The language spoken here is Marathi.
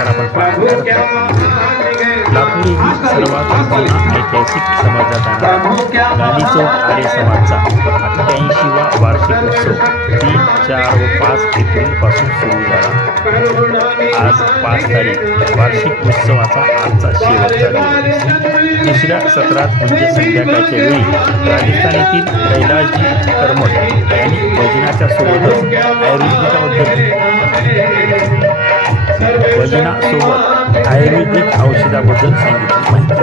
तर आपण पाहणार लातूर ही सर्वात जुना ऐतिहासिक समजला जाणारा गांधी चौक आर्य समाजचा 88वा वार्षिक उत्सव 3, 4 व 5 एप्रिलपासून सुरू झाला। आज 5 तारीख वार्षिक उत्सवाचा आजचा शेवटचा दिवस। दुसऱ्या सत्रात म्हणजे संध्याकाळच्या वेळी राजस्थान येथील कैलाशजी कर्मठ यांनी भजनाच्या सोबतच आयुर्वेदिक औषधाबद्दल सांगितली माहिती।